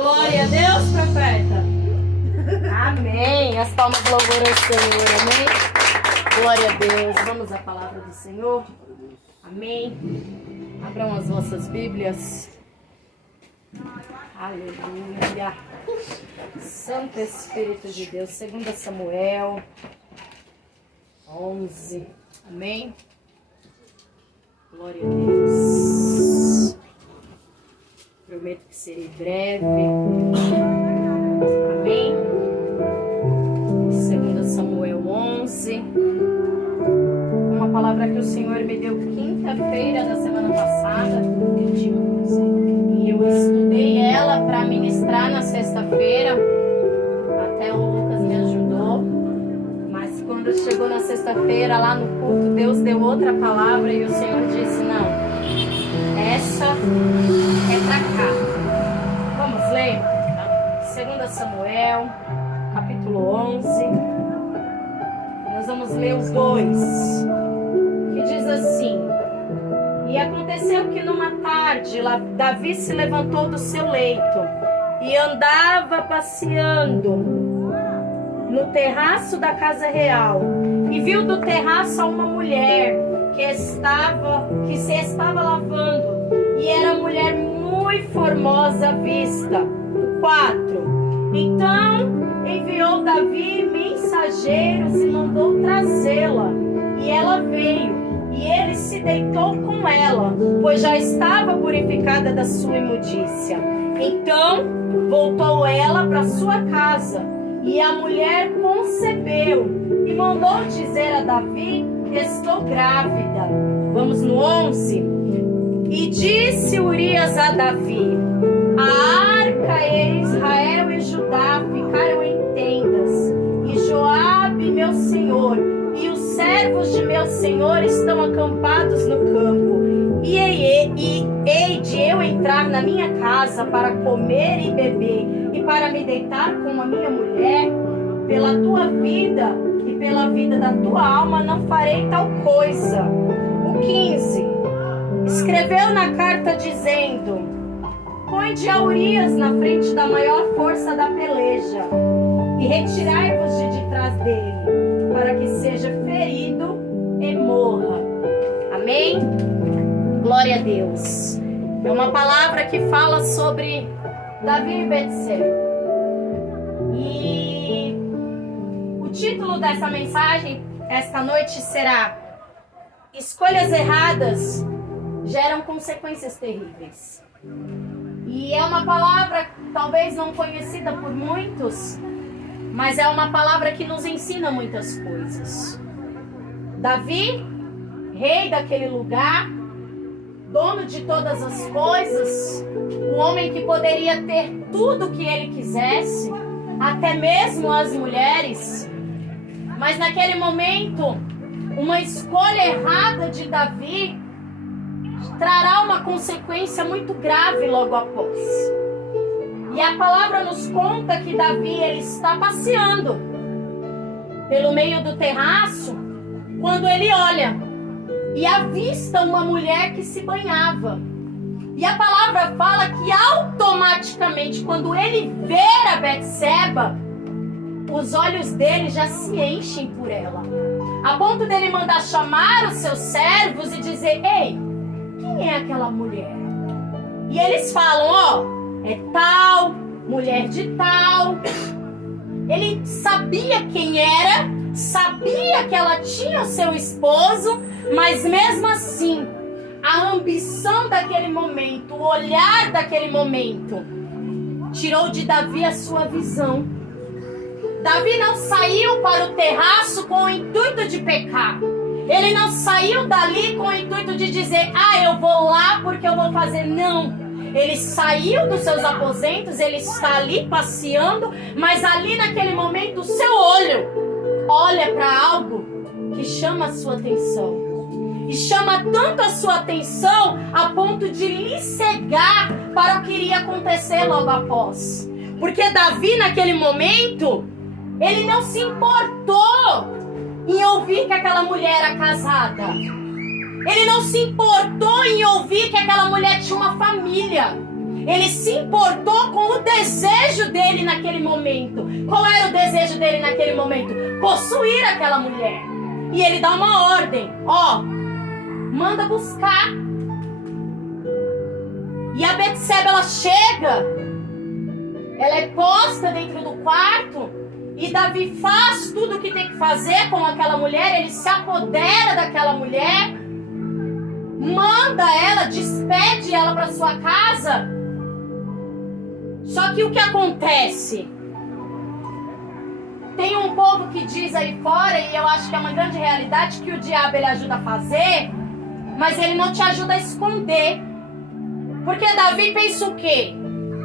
Glória a Deus, profeta. Amém. As palmas de louvor ao Senhor. Amém. Glória a Deus. Vamos à palavra do Senhor. Amém. Abram as vossas Bíblias. Aleluia. Santo Espírito de Deus. 2 Samuel 11. Amém. Glória a Deus. Prometo que serei breve. Amém. 2 Samuel 11. Uma palavra que o Senhor me deu quinta-feira da semana passada. E eu estudei ela para ministrar na sexta-feira. Até o Lucas me ajudou. Mas quando chegou na sexta-feira, lá no culto, Deus deu outra palavra e o Senhor disse: não, essa é pra cá. Vamos ler? 2 Samuel, capítulo 11. Nós vamos ler os dois. Que diz assim: E aconteceu que numa tarde, Davi se levantou do seu leito e andava passeando no terraço da casa real. E viu do terraço uma mulher que se estava lavando. E era mulher muito formosa à vista. 4. Então enviou Davi mensageiros e mandou trazê-la. E ela veio, e ele se deitou com ela, pois já estava purificada da sua imundícia. Então voltou ela para sua casa, e a mulher concebeu, e mandou dizer a Davi: estou grávida. Vamos no 11. E disse Urias a Davi: a arca e Israel e Judá ficaram em tendas, e Joabe, meu senhor, e os servos de meu senhor estão acampados no campo. E hei de eu entrar na minha casa para comer e beber, e para me deitar com a minha mulher? Pela tua vida e pela vida da tua alma não farei tal coisa. O 15. Escreveu na carta dizendo: põe-de a Urias na frente da maior força da peleja, e retirai-vos de trás dele, para que seja ferido e morra. Amém? Glória a Deus. É uma palavra que fala sobre Davi e Betseba. E o título dessa mensagem esta noite será: Escolhas erradas geram consequências terríveis. E é uma palavra talvez não conhecida por muitos, mas é uma palavra que nos ensina muitas coisas. Davi, rei daquele lugar, dono de todas as coisas, um homem que poderia ter tudo o que ele quisesse, até mesmo as mulheres, mas naquele momento, uma escolha errada de Davi trará uma consequência muito grave logo após. E a palavra nos conta que Davi ele está passeando pelo meio do terraço, quando ele olha e avista uma mulher que se banhava. E a palavra fala que automaticamente, quando ele vê a Betseba, os olhos dele já se enchem por ela, a ponto dele mandar chamar os seus servos e dizer: ei, quem é aquela mulher? E eles falam: ó, é tal, mulher de tal. Ele sabia quem era, sabia que ela tinha o seu esposo, mas mesmo assim, a ambição daquele momento, o olhar daquele momento, tirou de Davi a sua visão. Davi não saiu para o terraço com o intuito de pecar. Ele não saiu dali com o intuito de dizer: ah, eu vou lá porque eu vou fazer. Não. Ele saiu dos seus aposentos, ele está ali passeando, mas ali naquele momento o seu olho olha para algo que chama a sua atenção. E chama tanto a sua atenção a ponto de lhe cegar para o que iria acontecer logo após. Porque Davi naquele momento, ele não se importou em ouvir que aquela mulher era casada. Ele não se importou em ouvir que aquela mulher tinha uma família. Ele se importou com o desejo naquele momento? Qual era o desejo dele naquele momento? Possuir aquela mulher. E ele dá uma ordem, ó, manda buscar. E a Betseba, ela chega, ela é posta dentro do quarto, e Davi faz tudo o que tem que fazer com aquela mulher, ele se apodera daquela mulher, manda ela, despede ela para sua casa. Só que o que acontece? Tem um povo que diz aí fora, e eu acho que é uma grande realidade, que o diabo ele ajuda a fazer, mas ele não te ajuda a esconder. Porque Davi pensa o quê?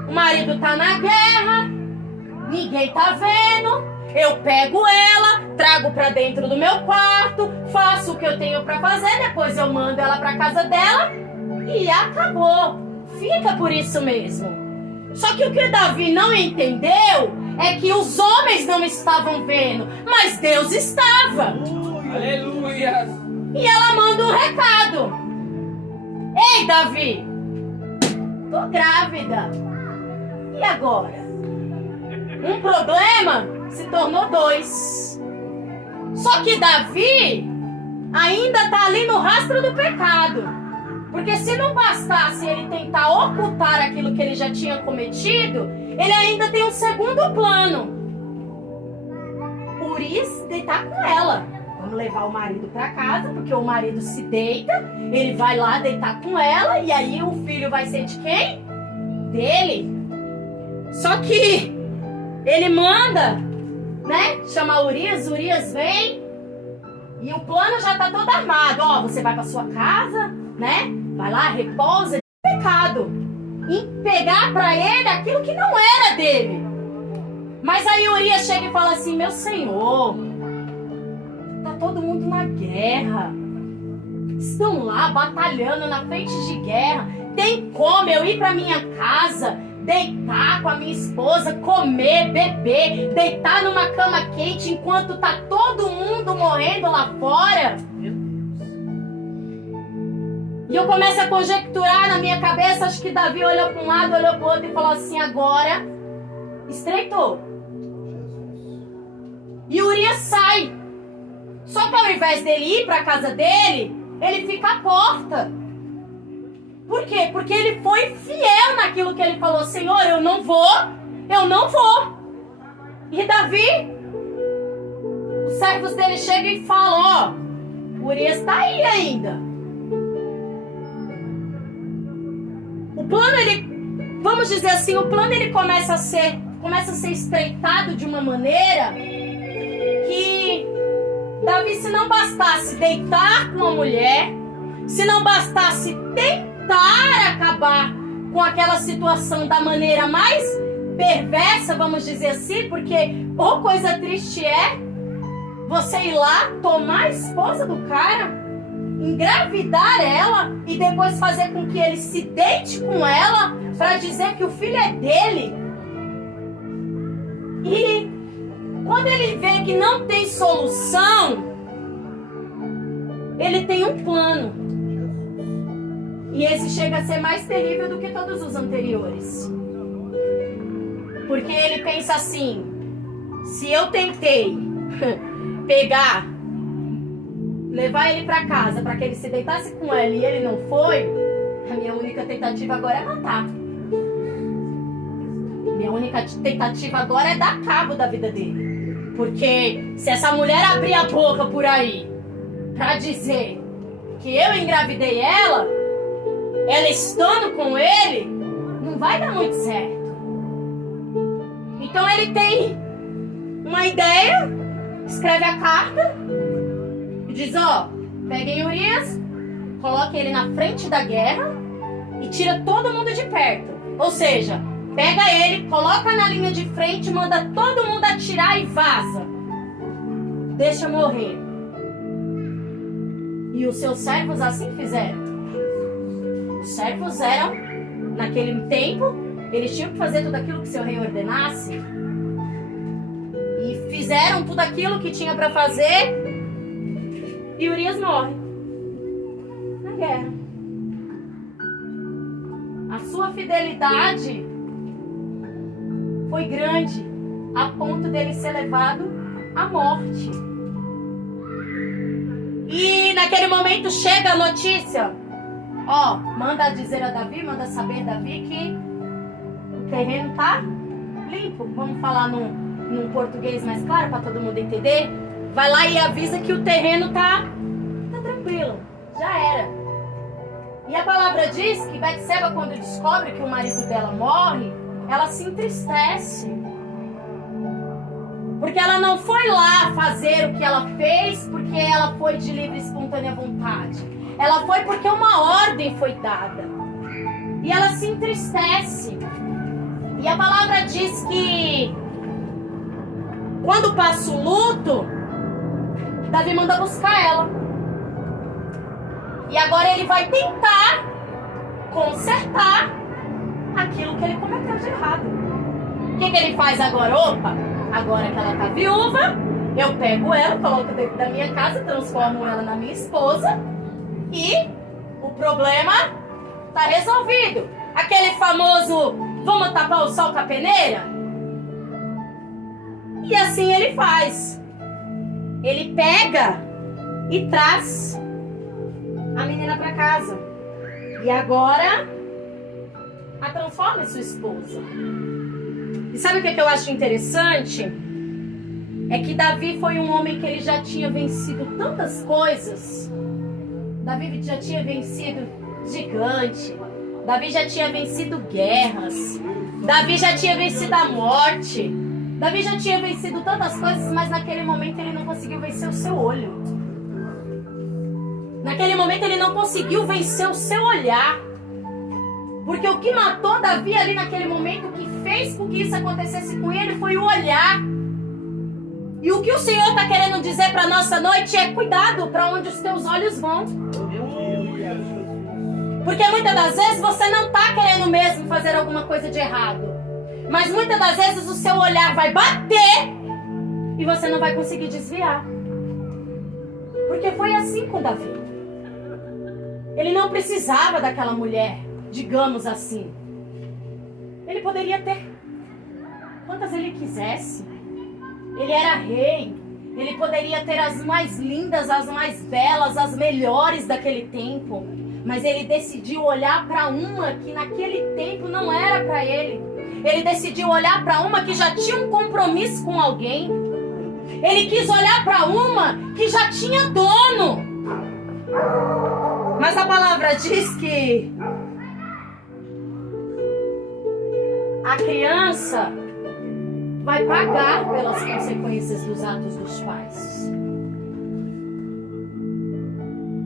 O marido tá na guerra, ninguém tá vendo, eu pego ela, trago pra dentro do meu quarto, faço o que eu tenho pra fazer, depois eu mando ela pra casa dela e acabou. Fica por isso mesmo. Só que o que Davi não entendeu é que os homens não estavam vendo, mas Deus estava. Aleluia! E ela manda um recado. Ei, Davi, tô grávida. E agora? Um problema se tornou dois. Só que Davi ainda tá ali no rastro do pecado. Porque se não bastasse ele tentar ocultar aquilo que ele já tinha cometido, ele ainda tem um segundo plano. Urias deitar com ela. Vamos levar o marido para casa, porque o marido se deita, ele vai lá deitar com ela, e aí o filho vai ser de quem? Dele. Só que ele manda, né, chamar Urias vem, e o plano já tá todo armado. Ó, você vai para sua casa, né, vai lá, repousa, pecado, em pegar para ele aquilo que não era dele. Mas aí Urias chega e fala assim: meu senhor, tá todo mundo na guerra, estão lá batalhando na frente de guerra, tem como eu ir para minha casa, deitar com a minha esposa, comer, beber, deitar numa cama quente enquanto tá todo mundo morrendo lá fora? E eu começo a conjecturar na minha cabeça. Acho que Davi olhou para um lado, olhou para o outro e falou assim: agora estreitou. E Urias sai. Só que ao invés dele ir para a casa dele, ele fica à porta. Por quê? Porque ele foi fiel naquilo que ele falou: Senhor, eu não vou. E Davi, os servos dele chegam e falam: ó, Urias está aí ainda. O plano, ele, vamos dizer assim, o plano ele começa a ser estreitado de uma maneira que Davi, se não bastasse deitar com a mulher, se não bastasse tentar acabar com aquela situação da maneira mais perversa, vamos dizer assim, porque coisa triste é você ir lá, tomar a esposa do cara, engravidar ela e depois fazer com que ele se deite com ela para dizer que o filho é dele. E quando ele vê que não tem solução, ele tem um plano. E esse chega a ser mais terrível do que todos os anteriores. Porque ele pensa assim: se eu tentei levar ele para casa para que ele se deitasse com ela e ele não foi, a minha única tentativa agora é matar. Minha única tentativa agora é dar cabo da vida dele. Porque se essa mulher abrir a boca por aí para dizer que eu engravidei ela estando com ele, não vai dar muito certo. Então ele tem uma ideia, escreve a carta e diz: ó, peguem Urias, coloque ele na frente da guerra e tira todo mundo de perto. Ou seja, pega ele, coloca na linha de frente, manda todo mundo atirar e vaza. Deixa morrer. E os seus servos assim fizeram. Os servos eram, naquele tempo, eles tinham que fazer tudo aquilo que seu rei ordenasse. E fizeram tudo aquilo que tinha para fazer. E Urias morre na guerra. A sua fidelidade foi grande. a ponto dele ser levado à morte. E naquele momento chega a notícia, manda dizer a Davi, manda saber Davi que o terreno está limpo. Vamos falar num português mais claro para todo mundo entender. Vai lá e avisa que o terreno tá tranquilo, já era. E a palavra diz que Betseba, quando descobre que o marido dela morre, ela se entristece. Porque ela não foi lá fazer o que ela fez porque ela foi de livre e espontânea vontade. Ela foi porque uma ordem foi dada. E ela se entristece. E a palavra diz que quando passa o luto, Davi manda buscar ela. E agora ele vai tentar consertar aquilo que ele cometeu de errado. O que ele faz agora? Agora que ela tá viúva, eu pego ela, coloco dentro da minha casa, transformo ela na minha esposa e o problema tá resolvido. Aquele famoso, vamos tapar o sol com a peneira? E assim ele faz. Ele pega e traz a menina para casa. E agora a transforma em sua esposa. E sabe o que eu acho interessante? É que Davi foi um homem que ele já tinha vencido tantas coisas. Davi já tinha vencido gigante. Davi já tinha vencido guerras. Davi já tinha vencido a morte. Davi já tinha vencido tantas coisas, mas naquele momento ele não conseguiu vencer o seu olho. Naquele momento ele não conseguiu vencer o seu olhar. Porque o que matou Davi ali naquele momento, o que fez com que isso acontecesse com ele, foi o olhar. E o que o Senhor está querendo dizer para nossa noite é: cuidado para onde os teus olhos vão. Porque muitas das vezes você não está querendo mesmo fazer alguma coisa de errado. Mas muitas das vezes o seu olhar vai bater e você não vai conseguir desviar. Porque foi assim com Davi. Ele não precisava daquela mulher, digamos assim. Ele poderia ter quantas ele quisesse. Ele era rei. Ele poderia ter as mais lindas, as mais belas, as melhores daquele tempo. Mas ele decidiu olhar para uma que naquele tempo não era para ele. Ele decidiu olhar para uma que já tinha um compromisso com alguém. Ele quis olhar para uma que já tinha dono. Mas a palavra diz que a criança vai pagar pelas consequências dos atos dos pais.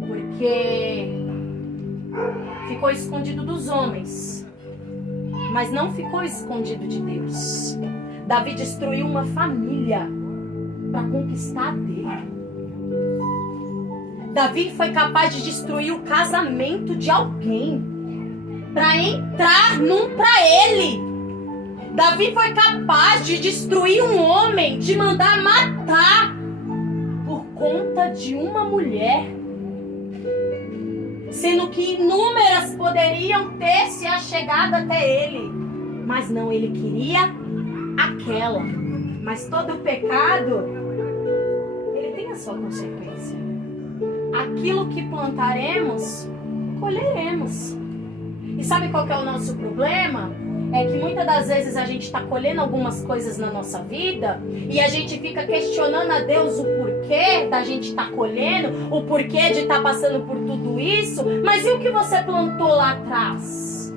Porque ficou escondido dos homens, mas não ficou escondido de Deus. Davi destruiu uma família para conquistar a dele. Davi foi capaz de destruir o casamento de alguém para entrar num para ele. Davi foi capaz de destruir um homem, de mandar matar por conta de uma mulher, sendo que inúmeras poderiam ter se achegado até ele, mas não, ele queria aquela. Mas todo pecado, ele tem a sua consequência. Aquilo que plantaremos, colheremos. E sabe qual que é o nosso problema? É que muitas das vezes a gente está colhendo algumas coisas na nossa vida e a gente fica questionando a Deus o porquê da gente estar colhendo, o porquê de estar passando por tudo isso. Mas e o que você plantou lá atrás?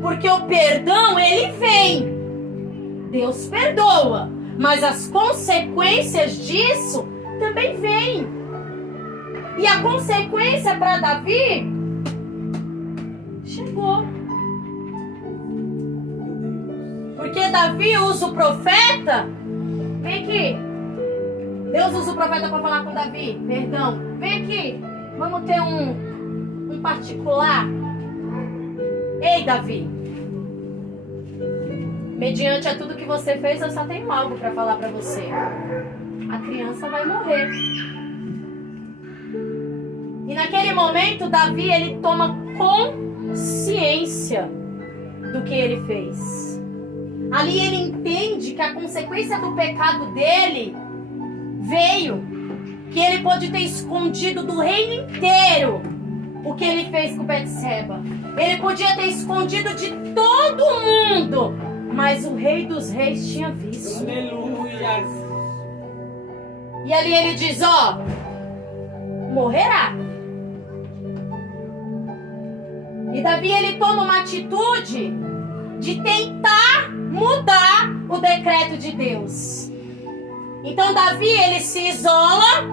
Porque o perdão, ele vem. Deus perdoa, mas as consequências disso também vêm. E a consequência para Davi chegou. Porque Davi usa o profeta. Vem aqui. Deus usa o profeta para falar com Davi. Perdão. Vem aqui. Vamos ter um particular. Ei, Davi. Mediante a tudo que você fez, eu só tenho algo para falar para você. A criança vai morrer. E naquele momento, Davi, ele toma consciência do que ele fez. Ali ele entende que a consequência do pecado dele veio, que ele pode ter escondido do reino inteiro o que ele fez com Betseba. Ele podia ter escondido de todo mundo, mas o Rei dos Reis tinha visto. Aleluia. E ali ele diz, ó, morrerá. E Davi, ele toma uma atitude de tentar mudar o decreto de Deus. Então Davi, ele se isola,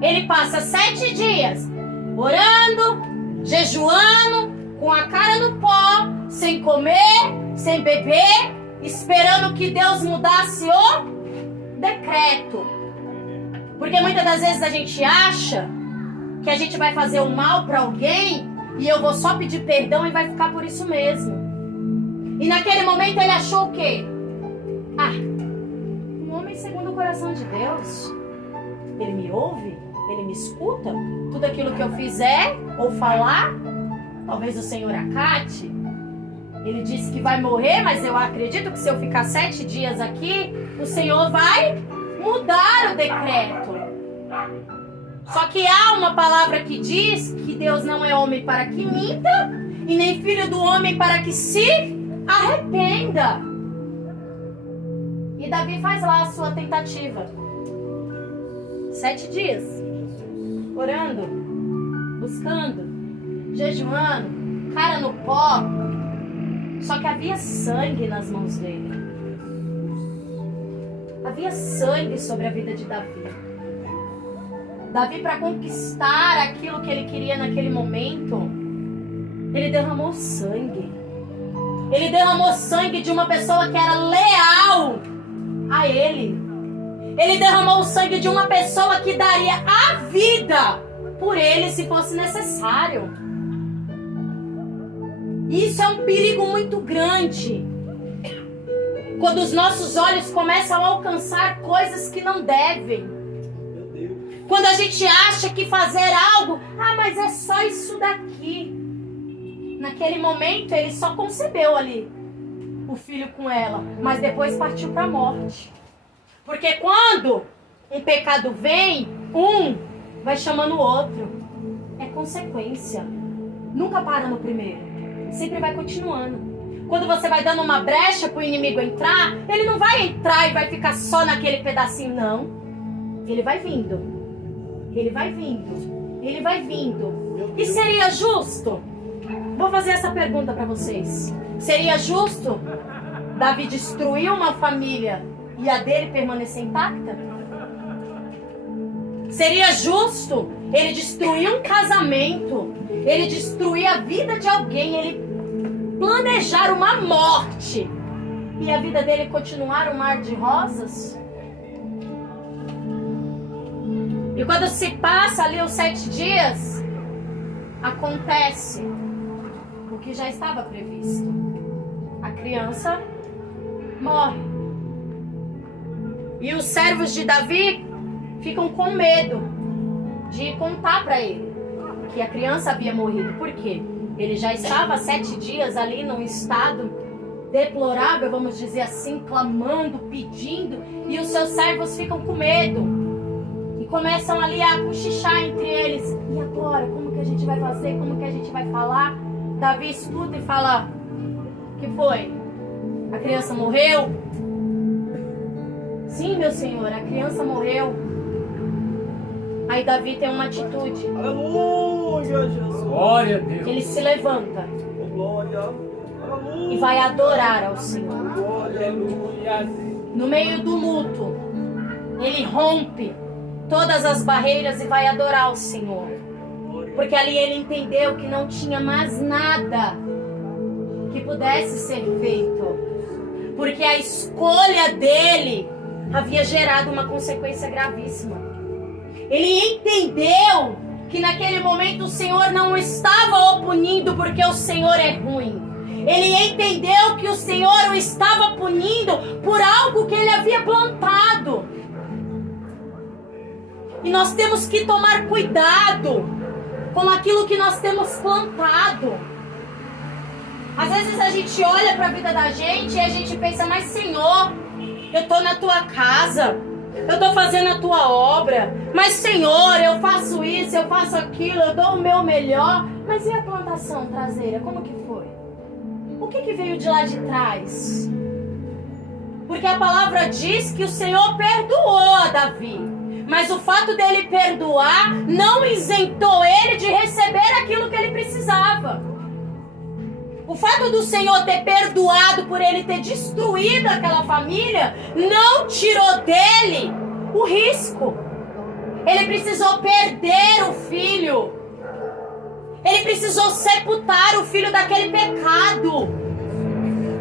ele passa 7 dias orando, jejuando, com a cara no pó, sem comer, sem beber, esperando que Deus mudasse o decreto. Porque muitas das vezes a gente acha que a gente vai fazer o mal para alguém e eu vou só pedir perdão e vai ficar por isso mesmo. E naquele momento ele achou o quê? Um homem segundo o coração de Deus. Ele me ouve, ele me escuta. Tudo aquilo que eu fizer ou falar, talvez o Senhor acate. Ele disse que vai morrer, mas eu acredito que se eu ficar 7 dias aqui, o Senhor vai mudar o decreto. Só que há uma palavra que diz que Deus não é homem para que minta, e nem filho do homem para que se arrependa. E Davi faz lá a sua tentativa. 7 dias. Orando, buscando, jejuando, cara no pó. Só que havia sangue nas mãos dele. Havia sangue sobre a vida de Davi. Davi, para conquistar aquilo que ele queria naquele momento, ele derramou sangue. Ele derramou sangue de uma pessoa que era leal a ele. Ele derramou o sangue de uma pessoa que daria a vida por ele se fosse necessário. Isso é um perigo muito grande. Quando os nossos olhos começam a alcançar coisas que não devem. Quando a gente acha que fazer algo, mas é só isso daqui. Naquele momento ele só concebeu ali o filho com ela, mas depois partiu para a morte. Porque quando um pecado vem, um vai chamando o outro. É consequência. Nunca para no primeiro. Sempre vai continuando. Quando você vai dando uma brecha para o inimigo entrar, ele não vai entrar e vai ficar só naquele pedacinho, não. Ele vai vindo. Ele vai vindo. Ele vai vindo. E seria justo? Vou fazer essa pergunta para vocês. Seria justo Davi destruir uma família e a dele permanecer intacta? Seria justo ele destruir um casamento, ele destruir a vida de alguém, ele planejar uma morte e a vida dele continuar um mar de rosas? E quando se passa ali os 7 dias, acontece o que já estava previsto. A criança morre. E os servos de Davi ficam com medo de contar para ele que a criança havia morrido. Por quê? Ele já estava 7 dias ali num estado deplorável, vamos dizer assim, clamando, pedindo, e os seus servos ficam com medo. E começam ali a cochichar entre eles. E agora? Como que a gente vai fazer? Como que a gente vai falar? Davi escuta e fala: o que foi? A criança morreu? Sim, meu senhor, a criança morreu. Aí Davi tem uma atitude. Aleluia, Jesus. Glória a Deus. Ele se levanta Glória. e vai adorar ao Senhor. Aleluia. No meio do luto, ele rompe todas as barreiras e vai adorar o Senhor. Porque ali ele entendeu que não tinha mais nada que pudesse ser feito. Porque a escolha dele havia gerado uma consequência gravíssima. Ele entendeu que naquele momento o Senhor não o estava o punindo porque o Senhor é ruim. Ele entendeu que o Senhor o estava punindo por algo que ele havia plantado. E nós temos que tomar cuidado com aquilo que nós temos plantado. Às vezes a gente olha para a vida da gente e a gente pensa, mas Senhor, eu estou na tua casa, eu estou fazendo a tua obra, mas Senhor, eu faço isso, eu faço aquilo, eu dou o meu melhor. Mas e a plantação traseira, como que foi? O que veio de lá de trás? Porque a palavra diz que o Senhor perdoou a Davi, mas o fato dele perdoar não isentou ele de receber aquilo que ele precisava. O fato do Senhor ter perdoado por ele ter destruído aquela família não tirou dele o risco. Ele precisou perder o filho. Ele precisou sepultar o filho daquele pecado.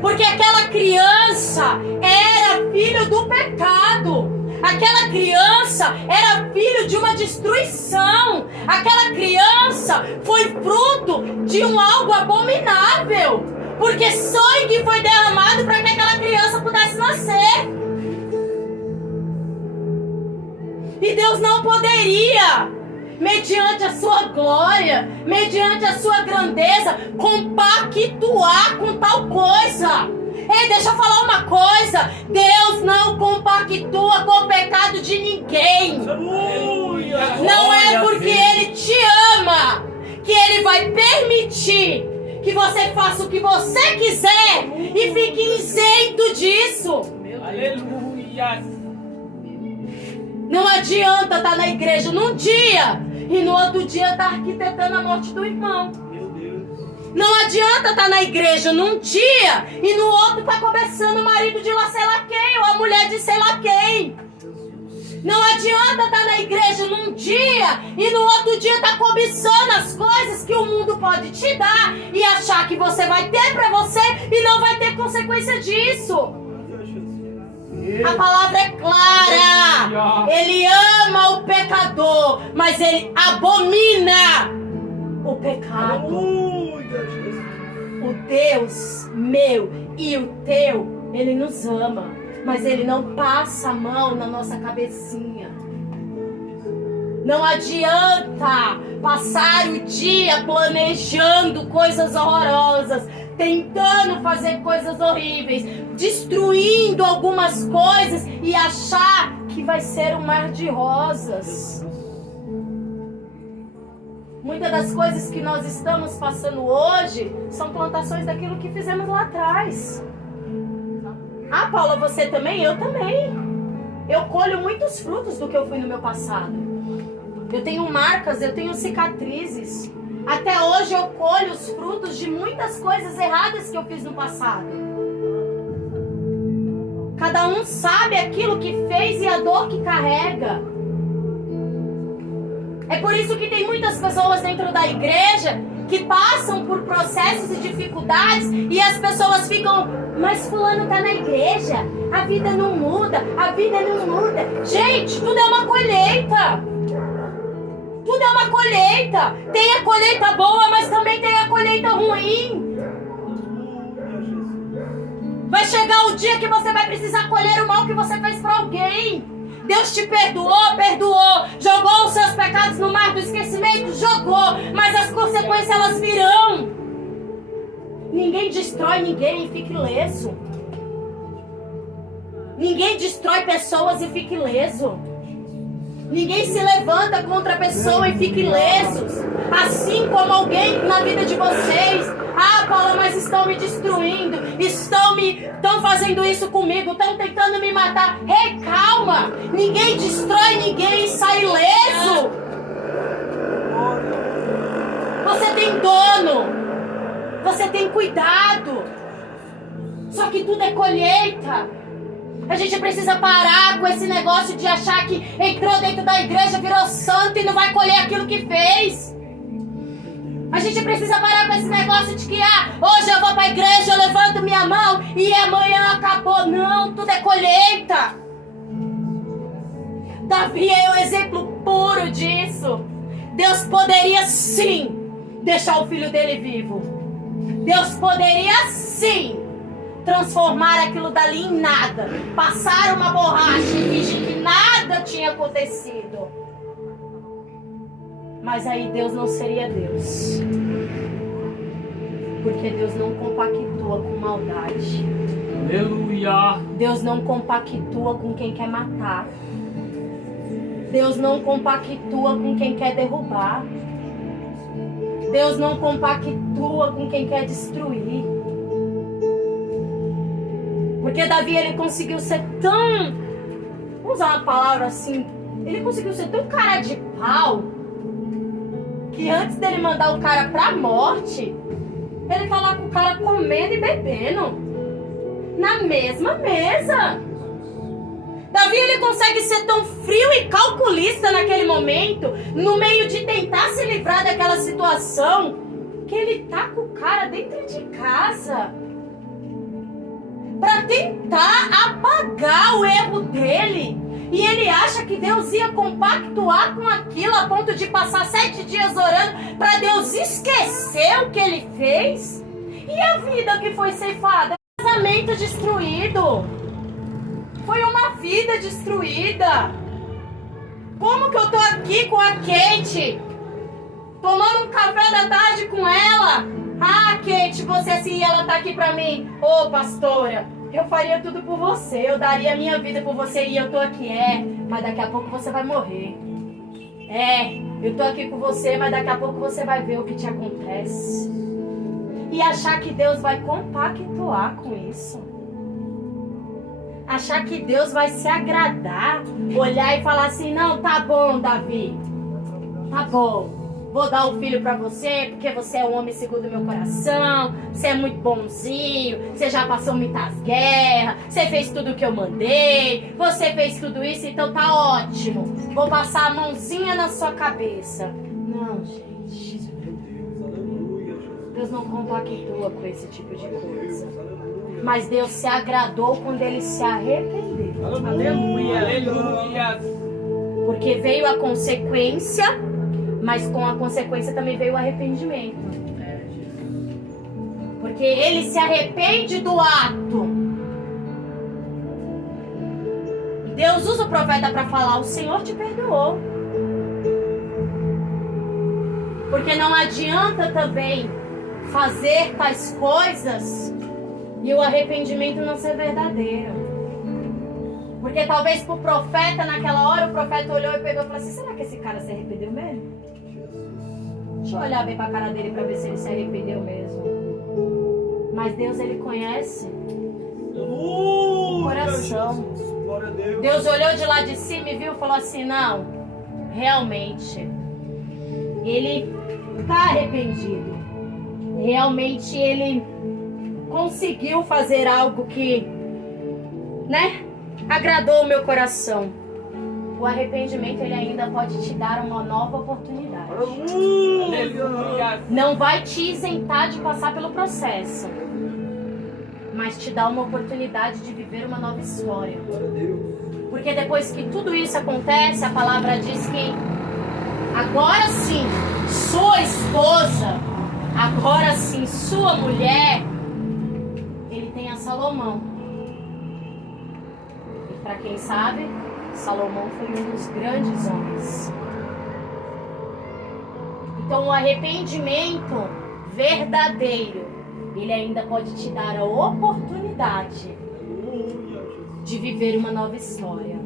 Porque aquela criança era filho do pecado. Aquela criança era filho de uma destruição. Aquela criança foi fruto de algo abominável. Porque sangue foi derramado para que aquela criança pudesse nascer. E Deus não poderia, mediante a sua glória, mediante a sua grandeza, compactuar com tal coisa. Ei, deixa eu falar uma coisa. Deus não compactua com o pecado de ninguém. Não é porque Ele te ama que Ele vai permitir que você faça o que você quiser e fique isento disso. Aleluia. Não adianta estar na igreja num dia e no outro dia estar arquitetando a morte do irmão. Não adianta estar na igreja num dia e no outro estar cobiçando o marido de lá sei lá quem, ou a mulher de sei lá quem. Não adianta estar na igreja num dia e no outro dia estar cobiçando as coisas que o mundo pode te dar e achar que você vai ter para você e não vai ter consequência disso. A palavra é clara. Ele ama o pecador, mas ele abomina o pecado. O Deus meu e o teu, Ele nos ama, mas Ele não passa a mão na nossa cabecinha. Não adianta passar o dia planejando coisas horrorosas, tentando fazer coisas horríveis, destruindo algumas coisas e achar que vai ser um mar de rosas. Muitas das coisas que nós estamos passando hoje são plantações daquilo que fizemos lá atrás. Ah, Paula, você também? Eu também. Eu colho muitos frutos do que eu fui no meu passado. Eu tenho marcas, eu tenho cicatrizes. Até hoje eu colho os frutos de muitas coisas erradas que eu fiz no passado. Cada um sabe aquilo que fez e a dor que carrega. É por isso que tem muitas pessoas dentro da igreja que passam por processos e dificuldades e as pessoas ficam, mas fulano tá na igreja, a vida não muda, a vida não muda. Gente, tudo é uma colheita. Tudo é uma colheita. Tem a colheita boa, mas também tem a colheita ruim. Vai chegar o dia que você vai precisar colher o mal que você fez para alguém. Deus te perdoou, perdoou. Jogou os seus pecados no mar do esquecimento, jogou. Mas as consequências, elas virão. Ninguém destrói ninguém e fica ileso. Ninguém destrói pessoas e fica ileso. Ninguém se levanta contra a pessoa e fica ileso. Assim como alguém na vida de vocês. Ah, Paula, mas estão me destruindo. Estão fazendo isso comigo. Estão tentando me matar. Ei, calma. Ninguém destrói ninguém e sai ileso. Você tem dono. Você tem cuidado. Só que tudo é colheita. A gente precisa parar com esse negócio de achar que entrou dentro da igreja, virou santo e não vai colher aquilo que fez. A gente precisa parar com esse negócio de que hoje eu vou para a igreja, eu levanto minha mão e amanhã acabou. Não, tudo é colheita. Davi é um exemplo puro disso. Deus poderia sim deixar o filho dele vivo. Deus poderia sim transformar aquilo dali em nada, passar uma borracha e fingir que nada tinha acontecido. Mas aí Deus não seria Deus. Porque Deus não compactua com maldade. Aleluia. Deus não compactua com quem quer matar. Deus não compactua com quem quer derrubar. Deus não compactua com quem quer destruir. Porque Davi, ele conseguiu ser tão... Vamos usar uma palavra assim. Ele conseguiu ser tão cara de pau que antes dele mandar o cara pra morte, ele tá lá com o cara comendo e bebendo na mesma mesa. Davi, ele consegue ser tão frio e calculista naquele momento, no meio de tentar se livrar daquela situação, que ele tá com o cara dentro de casa para tentar apagar o erro dele. E ele acha que Deus ia compactuar com aquilo a ponto de passar 7 dias orando para Deus esquecer o que ele fez. E a vida que foi ceifada? Um casamento destruído. Foi uma vida destruída. Como que eu tô aqui com a Kate, tomando um café da tarde com ela? Ah, Kate, você assim, ela tá aqui pra mim. Ô, pastora, eu faria tudo por você, eu daria a minha vida por você e eu tô aqui. Mas daqui a pouco você vai morrer. Eu tô aqui com você, mas daqui a pouco você vai ver o que te acontece. E achar que Deus vai compactuar com isso. Achar que Deus vai se agradar, olhar e falar assim, não, tá bom, Davi, tá bom, vou dar o filho pra você, porque você é um homem segundo o meu coração, você é muito bonzinho, você já passou muitas guerras, você fez tudo o que eu mandei, você fez tudo isso, então tá ótimo, vou passar a mãozinha na sua cabeça. Não, gente, Deus não compactua com esse tipo de coisa. Mas Deus se agradou quando ele se arrependeu. Aleluia, aleluia. Porque veio a consequência, mas com a consequência também veio o arrependimento. Porque ele se arrepende do ato. Deus usa o profeta para falar, o Senhor te perdoou. Porque não adianta também fazer tais coisas e o arrependimento não ser verdadeiro. Porque talvez pro profeta, naquela hora, o profeta olhou e pegou e falou assim, será que esse cara se arrependeu mesmo? Deixa eu olhar bem pra cara dele pra ver se ele se arrependeu mesmo. Mas Deus, ele conhece o coração. Deus olhou de lá de cima e viu e falou assim, não, realmente, ele tá arrependido. Realmente ele conseguiu fazer algo que, agradou o meu coração. O arrependimento, ele ainda pode te dar uma nova oportunidade. Aleluia. Não vai te isentar de passar pelo processo, mas te dá uma oportunidade de viver uma nova história. Porque depois que tudo isso acontece, a palavra diz que agora sim, sua esposa, agora sim, sua mulher, ele tem a Salomão. E para quem sabe, Salomão foi um dos grandes homens. Então o arrependimento verdadeiro, ele ainda pode te dar a oportunidade de viver uma nova história.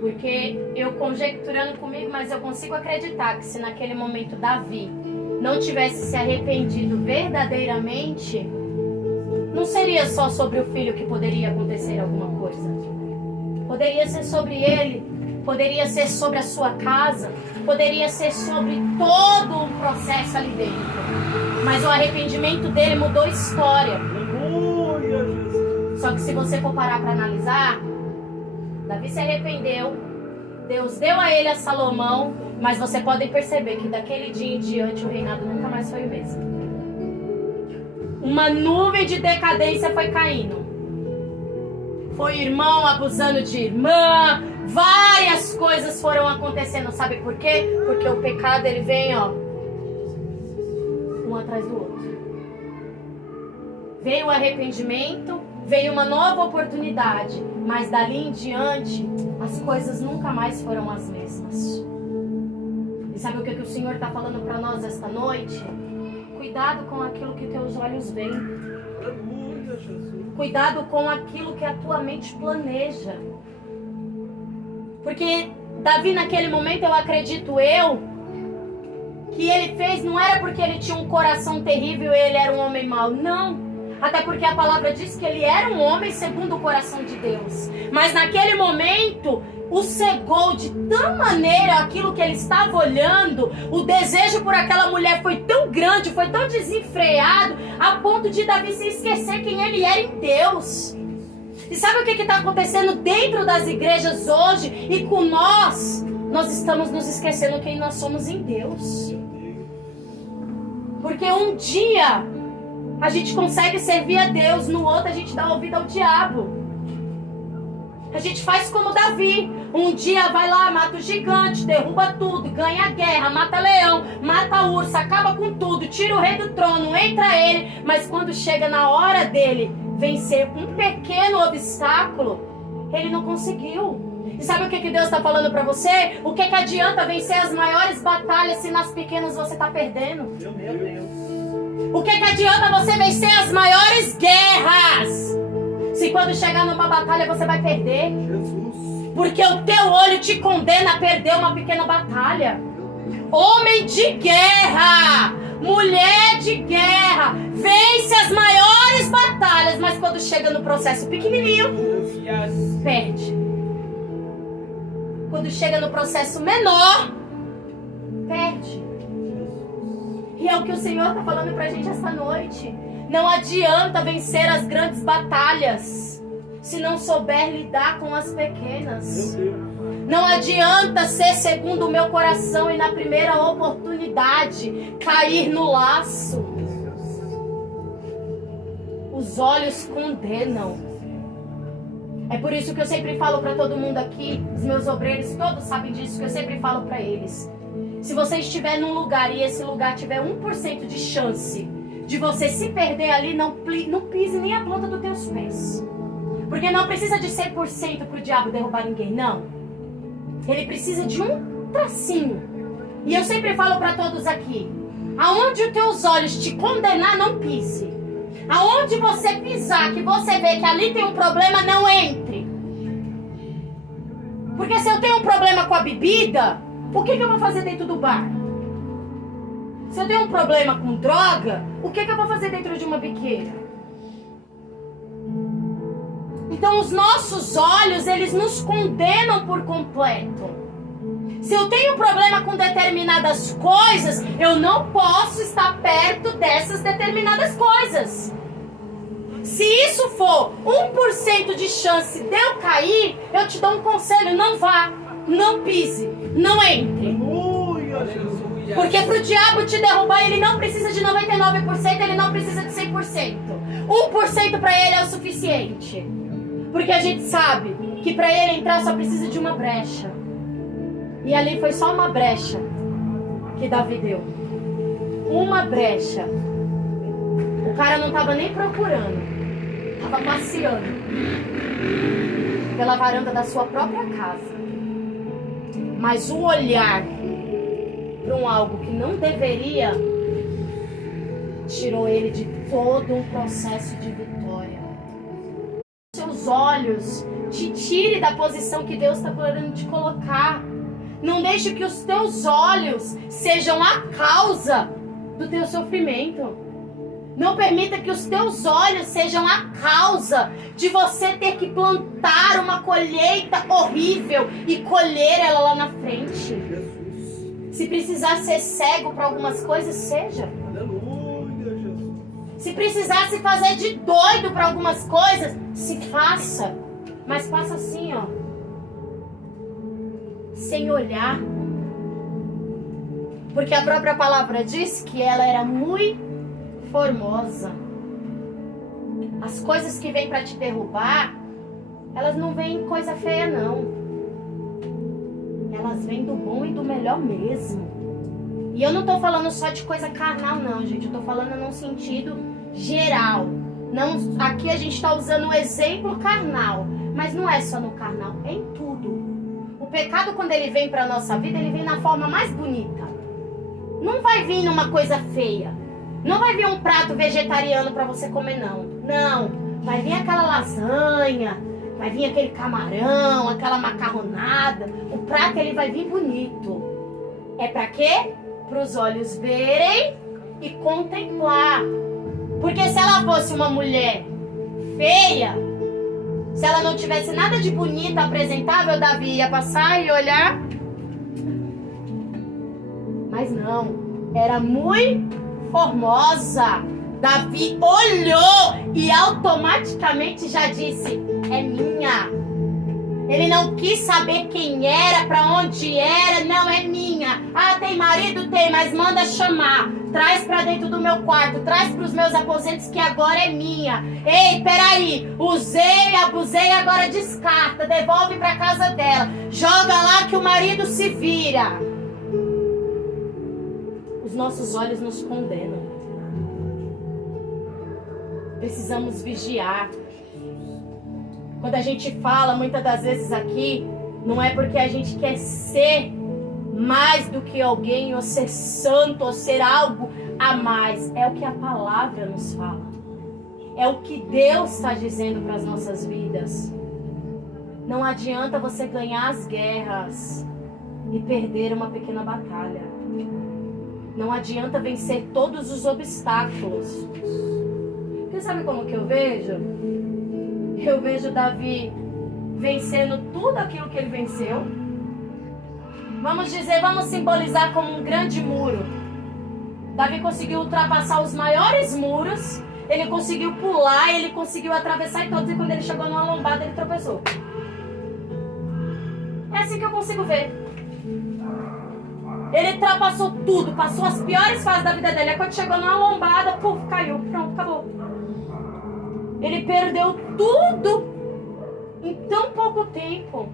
Porque eu conjecturando comigo, mas eu consigo acreditar que se naquele momento Davi não tivesse se arrependido verdadeiramente, não seria só sobre o filho que poderia acontecer alguma coisa. Poderia ser sobre ele, poderia ser sobre a sua casa, poderia ser sobre todo um processo ali dentro. Mas o arrependimento dele mudou a história. Só que se você for parar para analisar, Davi se arrependeu, Deus deu a ele a Salomão, mas você pode perceber que daquele dia em diante o reinado nunca mais foi o mesmo. Uma nuvem de decadência foi caindo. Foi irmão abusando de irmã, várias coisas foram acontecendo, sabe por quê? Porque o pecado, ele vem, um atrás do outro. Veio o arrependimento, veio uma nova oportunidade, mas dali em diante, as coisas nunca mais foram as mesmas. E sabe o que o Senhor está falando para nós esta noite? Cuidado com aquilo que teus olhos veem. Aleluia, Jesus. Cuidado com aquilo que a tua mente planeja. Porque Davi, naquele momento, eu acredito que ele fez, não era porque ele tinha um coração terrível e ele era um homem mau. Não. Até porque a palavra diz que ele era um homem segundo o coração de Deus. Mas naquele momento, o cegou de tal maneira aquilo que ele estava olhando. O desejo por aquela mulher foi tão grande, foi tão desenfreado, a ponto de Davi se esquecer quem ele era em Deus. E sabe o que está acontecendo dentro das igrejas hoje? E com nós estamos nos esquecendo quem nós somos em Deus. Porque um dia a gente consegue servir a Deus, no outro a gente dá ouvido ao diabo. A gente faz como Davi. Um dia vai lá, mata o gigante, derruba tudo, ganha a guerra, mata leão, mata a ursa, acaba com tudo, tira o rei do trono, entra ele. Mas quando chega na hora dele vencer um pequeno obstáculo, ele não conseguiu. E sabe o que Deus está falando para você? O que adianta vencer as maiores batalhas se nas pequenas você está perdendo? Meu Deus. O que adianta você vencer as maiores guerras se quando chegar numa batalha você vai perder? Jesus. Porque o teu olho te condena a perder uma pequena batalha. Homem de guerra, mulher de guerra, vence as maiores batalhas, mas quando chega no processo pequenininho, perde. Quando chega no processo menor, perde. E é o que o Senhor está falando pra gente esta noite. Não adianta vencer as grandes batalhas se não souber lidar com as pequenas. Não adianta ser segundo o meu coração e na primeira oportunidade cair no laço. Os olhos condenam. É por isso que eu sempre falo para todo mundo aqui, os meus obreiros todos sabem disso, que eu sempre falo para eles. Se você estiver num lugar e esse lugar tiver 1% de chance de você se perder ali, não pise nem a planta dos teus pés. Porque não precisa de 100% para o diabo derrubar ninguém, não. Ele precisa de um tracinho. E eu sempre falo para todos aqui, aonde os teus olhos te condenar, não pise. Aonde você pisar, que você vê que ali tem um problema, não entre. Porque se eu tenho um problema com a bebida, o que eu vou fazer dentro do bar? Se eu tenho um problema com droga, o que eu vou fazer dentro de uma biqueira? Então os nossos olhos, eles nos condenam por completo. Se eu tenho problema com determinadas coisas, eu não posso estar perto dessas determinadas coisas. Se isso for 1% de chance de eu cair, eu te dou um conselho, não vá, não pise, não entre. Aleluia, Jesus. Porque para o diabo te derrubar, ele não precisa de 99%, ele não precisa de 100%. 1% para ele é o suficiente. Porque a gente sabe que para ele entrar só precisa de uma brecha. E ali foi só uma brecha que Davi deu. Uma brecha. O cara não estava nem procurando. Estava passeando pela varanda da sua própria casa. Mas o olhar para algo que não deveria tirou ele de todo um processo de vitória. Seus olhos te tire da posição que Deus está querendo te colocar. Não deixe que os teus olhos sejam a causa do teu sofrimento. Não permita que os teus olhos sejam a causa de você ter que plantar uma colheita horrível e colher ela lá na frente. Se precisar ser cego para algumas coisas, seja. Aleluia, Jesus. Se precisar se fazer de doido para algumas coisas, se faça. Mas faça assim, ó. Sem olhar. Porque a própria palavra diz que ela era muito formosa. As coisas que vêm para te derrubar, elas não vêm coisa feia, não. Elas vêm do bom e do melhor mesmo. E eu não tô falando só de coisa carnal, não, gente. Eu tô falando num sentido geral. Não, aqui a gente tá usando um exemplo carnal. Mas não é só no carnal, é em tudo. O pecado, quando ele vem pra nossa vida, ele vem na forma mais bonita. Não vai vir numa coisa feia. Não vai vir um prato vegetariano para você comer, não. Não, vai vir aquela lasanha, vai vir aquele camarão, aquela macarronada. O prato, ele vai vir bonito. É para quê? Para os olhos verem e contemplar. Porque se ela fosse uma mulher feia, se ela não tivesse nada de bonito, apresentável, Davi ia passar e olhar. Mas não, era muito formosa. Davi olhou e automaticamente já disse: é minha. Ele não quis saber quem era, para onde era. Não, é minha. Ah, tem marido? Tem, mas manda chamar. Traz para dentro do meu quarto, traz para os meus aposentos que agora é minha. Ei, peraí, usei, abusei, agora descarta, devolve para casa dela. Joga lá que o marido se vira. Os nossos olhos nos condenam. Precisamos vigiar. Quando a gente fala muitas das vezes aqui, não é porque a gente quer ser mais do que alguém, ou ser santo, ou ser algo a mais. É o que a palavra nos fala. É o que Deus está dizendo para as nossas vidas. Não adianta você ganhar as guerras e perder uma pequena batalha. Não adianta vencer todos os obstáculos. Você sabe como que eu vejo? Eu vejo Davi vencendo tudo aquilo que ele venceu. Vamos dizer, vamos simbolizar como um grande muro. Davi conseguiu ultrapassar os maiores muros. Ele conseguiu pular, ele conseguiu atravessar e todos. E quando ele chegou numa lombada, ele tropeçou. É assim que eu consigo ver. Ele ultrapassou tudo, passou as piores fases da vida dele. Aí quando chegou numa lombada, puf, caiu, pronto, acabou. Ele perdeu tudo em tão pouco tempo.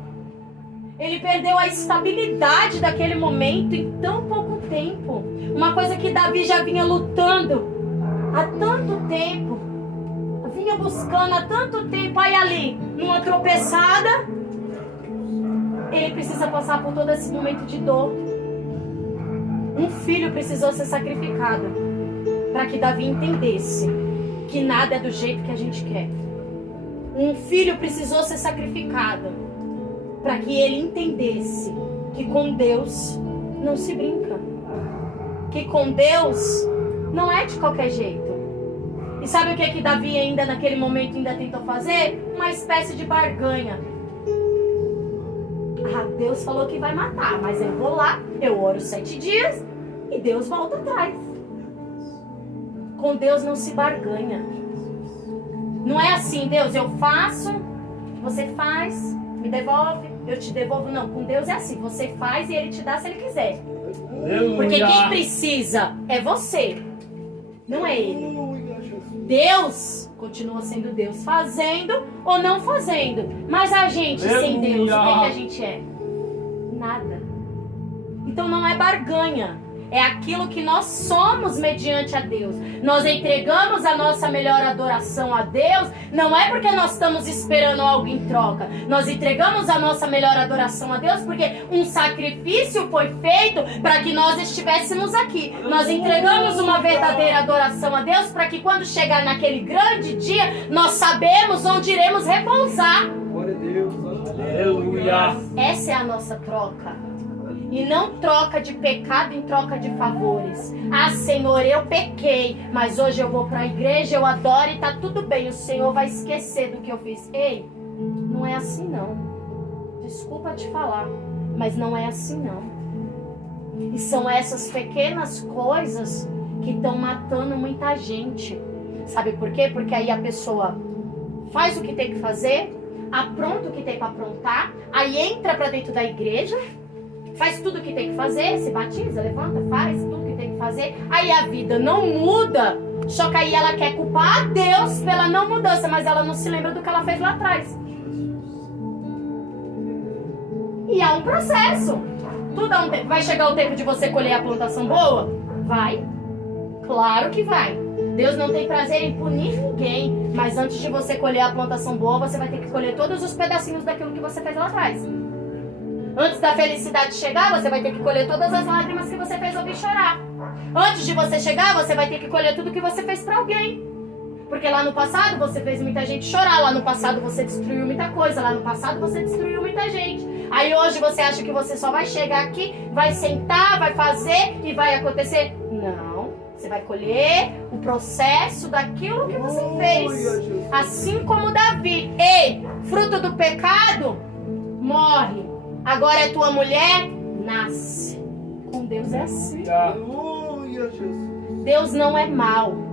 Ele perdeu a estabilidade daquele momento em tão pouco tempo. Uma coisa que Davi já vinha lutando há tanto tempo. Vinha buscando há tanto tempo. Aí ali, numa tropeçada, ele precisa passar por todo esse momento de dor. Um filho precisou ser sacrificado para que Davi entendesse que nada é do jeito que a gente quer. Um filho precisou ser sacrificado para que ele entendesse que com Deus não se brinca. Que com Deus não é de qualquer jeito. E sabe o que Davi ainda naquele momento ainda tentou fazer? Uma espécie de barganha. Ah, Deus falou que vai matar, mas eu vou lá, eu oro 7 dias e Deus volta atrás. Com Deus não se barganha. Não é assim, Deus, eu faço, você faz, me devolve, eu te devolvo. Não, com Deus é assim, você faz e Ele te dá se Ele quiser. Aleluia. Porque quem precisa é você, não é Ele. Deus continua sendo Deus, fazendo ou não fazendo. Mas a gente, sem Deus, o que a gente é? Nada. Então não é barganha. É aquilo que nós somos mediante a Deus. Nós entregamos a nossa melhor adoração a Deus. Não é porque nós estamos esperando algo em troca. Nós entregamos a nossa melhor adoração a Deus porque um sacrifício foi feito para que nós estivéssemos aqui. Nós entregamos uma verdadeira adoração a Deus para que quando chegar naquele grande dia, nós sabemos onde iremos repousar. Glória a Deus. Aleluia. Essa é a nossa troca. E não troca de pecado em troca de favores. Ah, Senhor, eu pequei, mas hoje eu vou para a igreja, eu adoro e tá tudo bem. O Senhor vai esquecer do que eu fiz. Ei, não é assim não. Desculpa te falar, mas não é assim não. E são essas pequenas coisas que estão matando muita gente. Sabe por quê? Porque aí a pessoa faz o que tem que fazer, apronta o que tem para aprontar, aí entra para dentro da igreja, faz tudo o que tem que fazer, se batiza, levanta, faz tudo que tem que fazer. Aí a vida não muda, só que aí ela quer culpar a Deus pela não mudança, mas ela não se lembra do que ela fez lá atrás. E há um processo. Tudo há um tempo. Vai chegar o tempo de você colher a plantação boa? Vai. Claro que vai. Deus não tem prazer em punir ninguém, mas antes de você colher a plantação boa, você vai ter que colher todos os pedacinhos daquilo que você fez lá atrás. Antes da felicidade chegar, você vai ter que colher todas as lágrimas que você fez alguém chorar. Antes de você chegar, você vai ter que colher tudo que você fez pra alguém. Porque lá no passado você fez muita gente chorar, lá no passado você destruiu muita coisa, lá no passado você destruiu muita gente. Aí hoje você acha que você só vai chegar aqui, vai sentar, vai fazer e vai acontecer? Não, você vai colher o processo daquilo que você fez. Assim como Davi, ei, fruto do pecado, morre. Agora é tua mulher, nasce. Com Deus é assim. Aleluia, Jesus. Deus não é mau.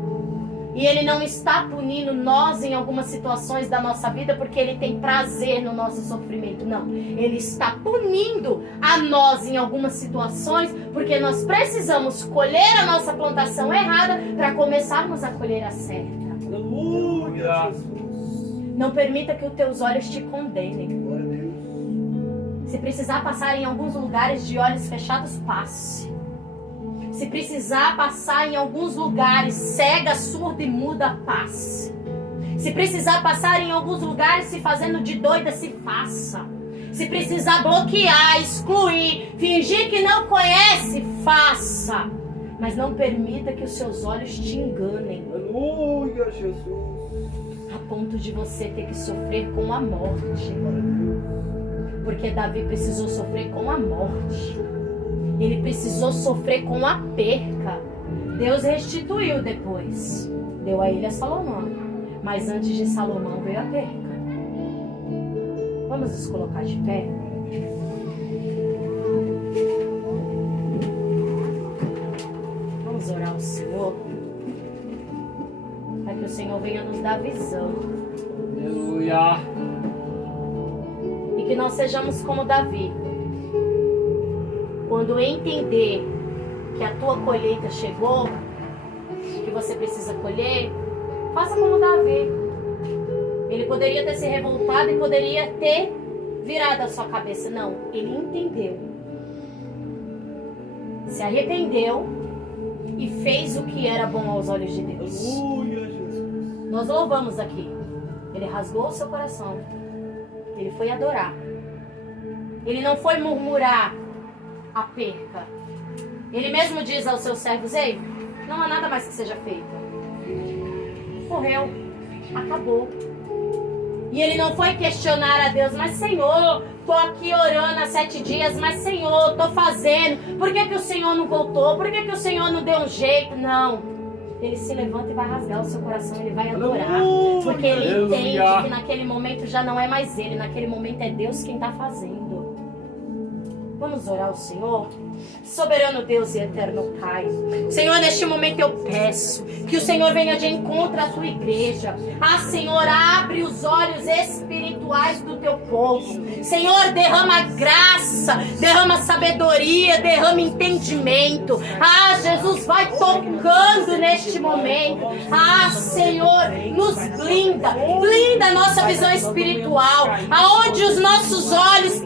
E Ele não está punindo nós em algumas situações da nossa vida porque Ele tem prazer no nosso sofrimento. Não. Ele está punindo a nós em algumas situações porque nós precisamos colher a nossa plantação errada para começarmos a colher a certa. Aleluia, Jesus. Não permita que os teus olhos te condenem. Glória a Deus. Se precisar passar em alguns lugares de olhos fechados, passe. Se precisar passar em alguns lugares cega, surda e muda, passe. Se precisar passar em alguns lugares se fazendo de doida, se faça. Se precisar bloquear, excluir, fingir que não conhece, faça. Mas não permita que os seus olhos te enganem. Aleluia, Jesus. A ponto de você ter que sofrer com a morte. Porque Davi precisou sofrer com a morte. Ele precisou sofrer com a perca. Deus restituiu depois. Deu a ele a Salomão. Mas antes de Salomão veio a perca. Vamos nos colocar de pé? Vamos orar ao Senhor. Para que o Senhor venha nos dar visão. Aleluia. E que nós sejamos como Davi. Quando entender que a tua colheita chegou, que você precisa colher, faça como Davi. Ele poderia ter se revoltado e poderia ter virado a sua cabeça. Não, ele entendeu. Se arrependeu e fez o que era bom aos olhos de Deus. Aleluia, Jesus. Nós louvamos aqui. Ele rasgou o seu coração. Ele foi adorar. Ele não foi murmurar a perca. Ele mesmo diz aos seus servos: ei, não há nada mais que seja feito. Morreu, acabou. E ele não foi questionar a Deus: mas Senhor, tô aqui orando há 7 dias, mas Senhor, tô fazendo, por que que o Senhor não voltou? Por que que o Senhor não deu um jeito? Não. Ele se levanta e vai rasgar o seu coração, ele vai adorar, porque ele entende que naquele momento já não é mais ele, naquele momento é Deus quem está fazendo. Vamos orar ao Senhor? Soberano Deus e eterno Pai, Senhor, neste momento eu peço que o Senhor venha de encontro à tua igreja. Ah, Senhor, abre os olhos espirituais do teu povo. Senhor, derrama graça, derrama sabedoria, derrama entendimento. Ah, Jesus, vai tocando neste momento. Ah, Senhor, nos blinda a nossa visão espiritual, aonde os nossos olhos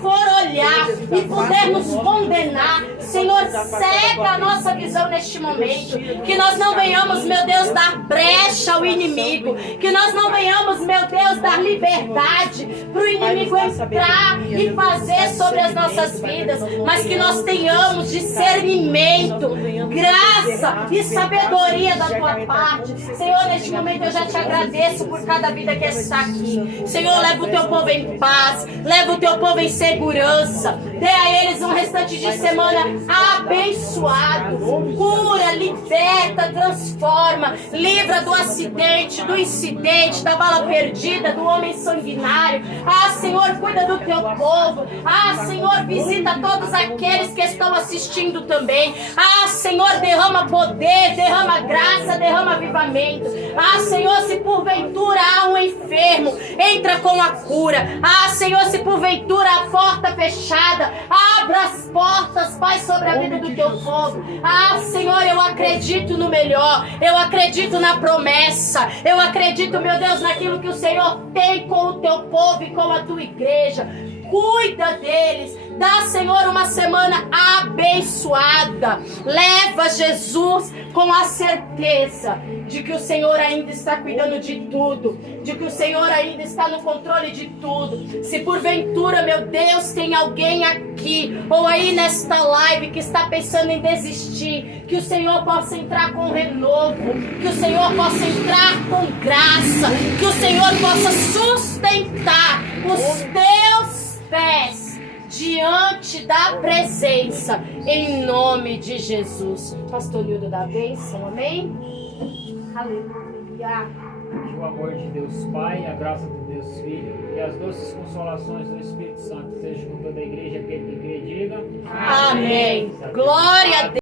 for olhar e pudermos condenar. Senhor, cega a nossa visão neste momento. Que nós não venhamos, meu Deus, dar brecha ao inimigo. Que nós não venhamos, meu Deus, dar liberdade para o inimigo entrar e fazer sobre as nossas vidas. Mas que nós tenhamos discernimento, graça e sabedoria da tua parte. Senhor, neste momento eu já te agradeço por cada vida que está aqui. Senhor, leva o teu povo em paz, leva o teu povo em segurança. Dê a eles um restante de semana abençoado. Cura, liberta, transforma, livra do acidente, do incidente, da bala perdida, do homem sanguinário. Ah, Senhor, cuida do teu povo. Ah, Senhor, visita todos aqueles que estão assistindo também. Ah, Senhor, derrama poder, derrama graça, derrama avivamento. Ah, Senhor, se porventura há um enfermo, entra com a cura. Ah, Senhor, se porventura a porta fechada, abra as portas, Pai, sobre a vida do teu povo. Ah, Senhor, eu acredito no melhor, eu acredito na promessa, eu acredito, meu Deus, naquilo que o Senhor tem com o teu povo e com a tua igreja. Cuida deles, Dá, Senhor, uma semana abençoada. Leva Jesus com a certeza de que o Senhor ainda está cuidando de tudo, de que o Senhor ainda está no controle de tudo. Se porventura, meu Deus, tem alguém aqui ou aí nesta live que está pensando em desistir, que o Senhor possa entrar com renovo, que o Senhor possa entrar com graça, que o Senhor possa sustentar os teus pés diante da presença, em nome de Jesus. Pastor Nildo da bênção, amém? Aleluia. Que o amor de Deus Pai, a graça de Deus Filho e as doces consolações do Espírito Santo sejam com toda a igreja, que diga amém. Glória a Deus.